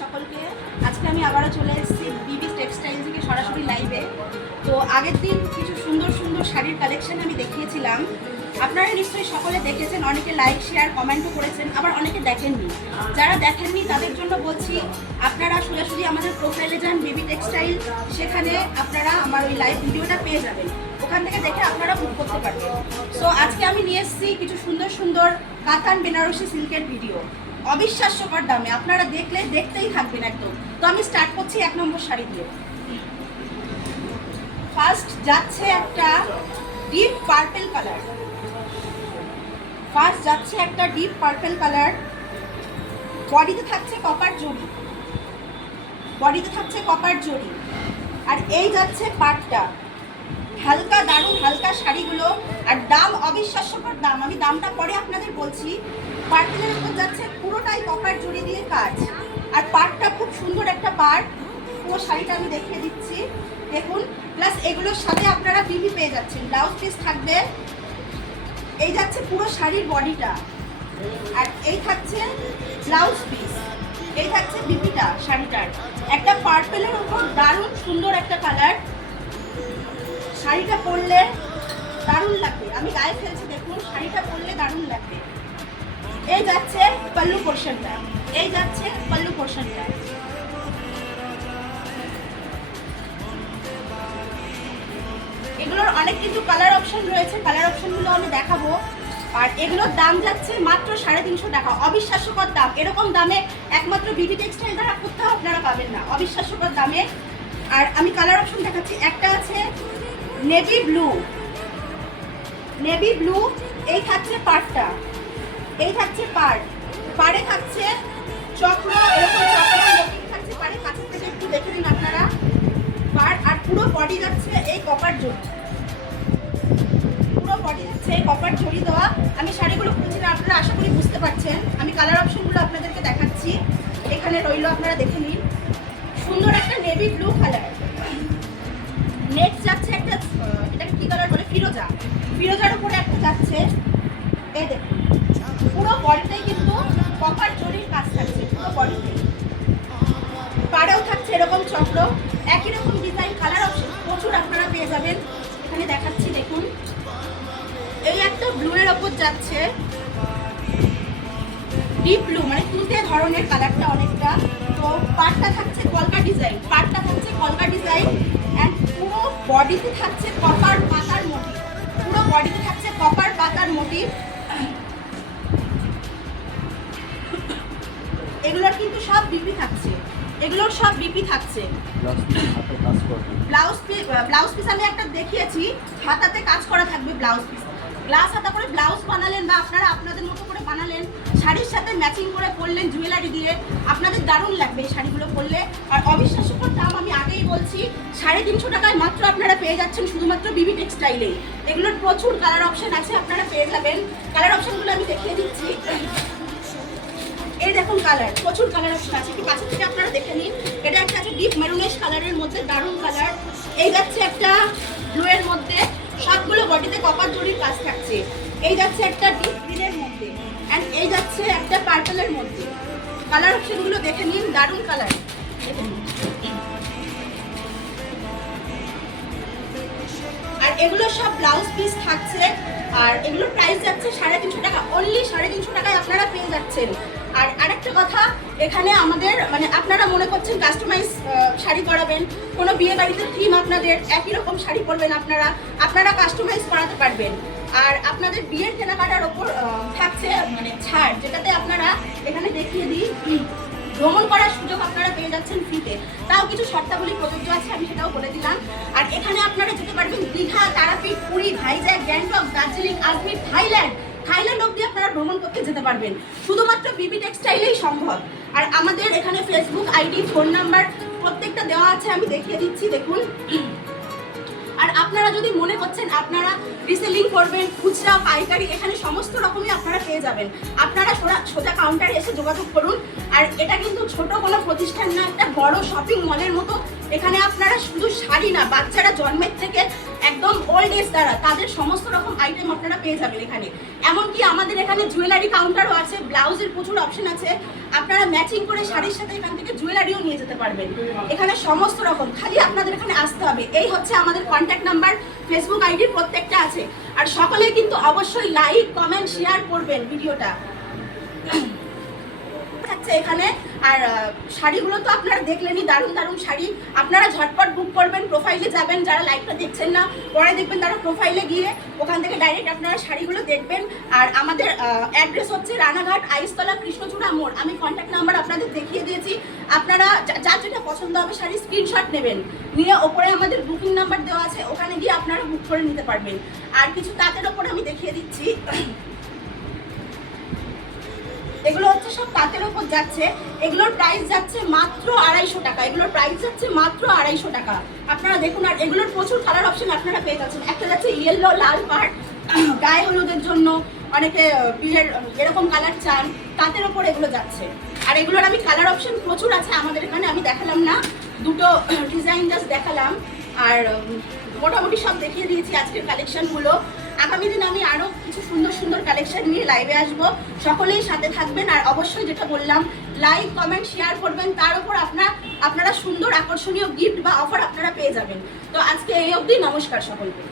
সকলকে। আজকে আমি আবারও চলে এসেছি বিবি টেক্সটাইল থেকে সরাসরি লাইভে। তো আগের দিন কিছু সুন্দর সুন্দর শাড়ির কালেকশন আমি দেখিয়েছিলাম, আপনারা নিশ্চয়ই সকলে দেখেছেন, অনেকে লাইক শেয়ার কমেন্টও করেছেন, আবার অনেকে দেখেননি। যারা দেখেননি তাদের জন্য বলছি, আপনারা সোজাসুজি আমাদের প্রোফাইলে যান বিবি টেক্সটাইল, সেখানে আপনারা আমার ওই লাইভ ভিডিওটা পেয়ে যাবেন, ওখান থেকে দেখে আপনারা বুক করতে পারবেন। সো আজকে আমি নিয়ে এসেছি কিছু সুন্দর সুন্দর কাতান বেনারসি সিল্কের ভিডিও, অবিশ্বাস্যকর দামে, আপনারা দেখলে দেখতেই থাকবেন একদম। তো আমি স্টার্ট করছি 1 নম্বর শাড়ি দিয়ে। ফার্স্ট যাচ্ছে একটা ডিপ পার্পল কালার, বডিতে থাকছে কপার জড়ি, আর এই যাচ্ছে পাটটা। হালকা দারুণ হালকা শাড়িগুলো, আর দাম অবিশ্বাস্যকর দাম, আমি দামটা পরে আপনাদের বলছি। পার্পেলের উপর যাচ্ছে পুরোটাই কপার জড়ি দিয়ে কাজ, আর পাটটা খুব সুন্দর একটা পাট। পুরো শাড়িটা আমি দেখিয়ে দিচ্ছি, দেখুন। প্লাস এগুলোর সাথে আপনারা বিবি পেয়ে যাচ্ছেন, ব্লাউজ পিস থাকবে। এই যাচ্ছে পুরো শাড়ির বডিটা, আর এই থাকছে ব্লাউজ পিস, এই থাকছে বিপিটা শাড়িটার। একটা পার্পেলের উপর দারুণ সুন্দর একটা কালার, শাড়িটা পরলে দারুণ লাগবে। আমি গায়ে ফেলছি, দেখুন শাড়িটা পরলে দারুণ লাগবে। এই যাচ্ছে পাল্লু পোর্শনটা, এগুলোর অনেক কিন্তু কালার অপশন রয়েছে, কালার অপশনগুলো আমি দেখাবো। আর এগুলোর দাম যাচ্ছে মাত্র 350 টাকা, অবিশ্বাস্যকর দাম। এরকম দামে একমাত্র বিবি টেক্সটাইল দ্বারা কোথাও আপনারা পাবেন না, অবিশ্বাস্যকর দামে। আর আমি কালার অপশন দেখাচ্ছি, একটা আছে নেভি ব্লু, এই থাকছে পাড়টা, এই থাকছে পাড়ে থাকছে চক্র, এরকম চক্র মোটিভ থাকছে পাড়ে, কাছে থেকে একটু দেখে নিন আপনারা। পাড় আর পুরো বডি যাচ্ছে এই কপার জড়ি, দেওয়া। আমি শাড়িগুলো খুলছি না, আপনারা আশা করি বুঝতে পারছেন। আমি কালার অপশনগুলো আপনাদেরকে দেখাচ্ছি, এখানে রইলো, আপনারা দেখে নিন। সুন্দর একটা নেভি ব্লু কালার। নেক্সট যাচ্ছে একটা, এটাকে কি কালার বলে, ফিরোজার উপরে একটা যাচ্ছে, এই দেখুন পুরো বডিটাই কিন্তু কপার জড়ির কাজ থাকছে, পুরো বডিতেই। পাড়েও থাকছে এরকম চক্র, একই রকম ডিজাইন, কালার অপশন প্রচুর আপনারা পেয়ে যাবেন। এখানে দেখাচ্ছি, দেখুন। এই একটা ব্লু এর ওপর যাচ্ছে ডিপ ব্লু, মানে তুতে ধরনের কালারটা অনেকটা। তো পাড়টা থাকছে কলকা ডিজাইন, অ্যান্ড পুরো বডিতে থাকছে কপার পাতার মোটিভ, এগুলোর কিন্তু সব বিপি থাকছে, ব্লাউজ পিস আমি একটা দেখিয়েছি, হাতাতে কাজ করা থাকবে ব্লাউজ পিস। গ্লাস হাতা করে ব্লাউজ বানালেন, বা আপনারা আপনাদের মতো করে বানালেন, শাড়ির সাথে ম্যাচিং করে পরলেন জুয়েলারি দিয়ে, আপনাদের দারুণ লাগবে এই শাড়িগুলো পরলে। আর অবিশ্বাস্যকর দাম, আমি আগেই বলছি, 350 টাকায় মাত্র আপনারা পেয়ে যাচ্ছেন শুধুমাত্র বিবি টেক্সটাইলে। এগুলোর প্রচুর কালার অপশন আছে, আপনারা পেয়ে যাবেন। কালার অপশনগুলো আমি দেখিয়ে দিচ্ছি, এই দেখুন কালার, প্রচুর কালার অপশন আছে, একটু কাছে থেকে আপনারা দেখে নিন। এটা একটা আছে ডিপ মেরুনিশ কালারের মধ্যে, দারুণ কালার। এই যাচ্ছে একটা ব্লু এর মধ্যে, সবগুলো বডিতে কপার জড়ির কাজ থাকছে। এই যাচ্ছে একটা ডিপ গ্রিনের মধ্যে, অ্যান্ড এই যাচ্ছে একটা পার্পলের মধ্যে। কালার অপশনগুলো দেখে নিন, দারুণ কালার। আর এগুলো সব ব্লাউজ পিস থাকছে, আর এগুলোর প্রাইস যাচ্ছে 350 টাকা, অনলি 350 টাকায় আপনারা পেয়ে যাচ্ছেন। আর আরেকটা কথা, এখানে আমাদের মানে আপনারা মনে করছেন কাস্টমাইজ শাড়ি করাবেন, কোনো বিয়ে বাড়িতে থিম আপনাদের একই রকম শাড়ি পরবেন, আপনারা কাস্টমাইজ করাতে পারবেন। আর আপনাদের বিয়ের কেনাকাটার ওপর থাকছে মানে ছাড়, যেটাতে আপনারা এখানে দেখিয়ে দিই, ভ্রমণ করার সুযোগ আপনারা পেয়ে যাচ্ছেন ফ্রিতে। তাও কিছু শর্তাবলী প্রযোজ্য আছে, আমি সেটাও বলে দিলাম। আর এখানে আপনারা যেতে পারবেন দীঘা, তারাপীঠ, পুরী, ভাইজ্যাক, গ্যাংটক, দার্জিলিং, আজমির, থাইল্যান্ড অবধি আপনারা ভ্রমণ করতে যেতে পারবেন, শুধুমাত্র বিবি টেক্সটাইলেই সম্ভব। আর আমাদের এখানে ফেসবুক আইডি, ফোন নাম্বার প্রত্যেকটা দেওয়া আছে, আমি দেখিয়ে দিচ্ছি, দেখুন। আর আপনারা যদি মনে করছেন আপনারা রিসেলিং করবেন, খুচরা পাইকারি, এখানে সমস্ত রকমই আপনারা পেয়ে যাবেন। আপনারা সোজা কাউন্টারে এসে যোগাযোগ করুন। আর এটা কিন্তু ছোট কোনো প্রতিষ্ঠান না, একটা বড় শপিং মলের মতো। এখানে আপনারা শুধু শাড়ি না, বাচ্চারা জন্মের থেকে একদম ওল্ড এজ দ্বারা তাদের সমস্ত রকম আইটেম আপনারা পেয়ে যাবেন এখানে। এমনকি আমাদের এখানে জুয়েলারি কাউন্টারও আছে, ব্লাউজের প্রচুর অপশন আছে। আপনারা ম্যাচিং করে শাড়ির সাথে এখান থেকে জুয়েলারিও নিয়ে যেতে পারবেন। এখানে সমস্ত রকম, খালি আপনাদের এখানে আসতে হবে। এই হচ্ছে আমাদের কন্ট্যাক্ট নাম্বার, ফেসবুক আইডি প্রত্যেকটা আছে। আর সকলেই কিন্তু অবশ্যই লাইক কমেন্ট শেয়ার করবেন ভিডিওটা থাকছে এখানে। আর শাড়িগুলো তো আপনারা দেখলেনই, দারুণ দারুণ শাড়ি। আপনারা ঝটপট বুক করবেন, প্রোফাইলে যাবেন, যারা লাইভটা দেখছেন না পরে দেখবেন, তারা প্রোফাইলে গিয়ে ওখান থেকে ডাইরেক্ট আপনারা শাড়িগুলো দেখবেন। আর আমাদের অ্যাড্রেস হচ্ছে রানাঘাট আইসতলা কৃষ্ণচূড়া মোড়। আমি কন্ট্যাক্ট নাম্বার আপনাদের দেখিয়ে দিয়েছি। আপনারা যার যেটা পছন্দ হবে শাড়ি স্ক্রিনশট নেবেন, নিয়ে ওপরে আমাদের বুকিং নাম্বার দেওয়া আছে, ওখানে গিয়ে আপনারা বুক করে নিতে পারবেন। আর কিছু তাঁতের ওপর আমি দেখিয়ে দিচ্ছি, এগুলো হচ্ছে সব তাঁতের ওপর যাচ্ছে। এগুলোর প্রাইস যাচ্ছে মাত্র 250 টাকা। এগুলোর প্রাইস যাচ্ছে মাত্র 250 টাকা। আপনারা দেখুন, আর এগুলোর প্রচুর কালার অপশন আপনারা পেয়ে যাচ্ছেন। একটা যাচ্ছে ইয়েলো, লাল পাড়, গায়ে হলুদের জন্য অনেকে বিয়ের এরকম কালার চান, তাঁতের ওপর এগুলো যাচ্ছে। আর এগুলোর আমি কালার অপশন প্রচুর আছে আমাদের এখানে, আমি দেখালাম না, দুটো ডিজাইন জাস্ট দেখালাম। আর মোটামুটি সব দেখিয়ে দিয়েছি আজকের কালেকশনগুলো। আগামী দিন আমি আরও কিছু সুন্দর সুন্দর কালেকশন নিয়ে লাইভে আসবো। সকলেই সাথে থাকবেন। আর অবশ্যই যেটা বললাম, লাইক কমেন্ট শেয়ার করবেন, তার উপর আপনারা সুন্দর আকর্ষণীয় গিফট বা অফার আপনারা পেয়ে যাবেন। তো আজকে এই অবধি, নমস্কার সকলকে।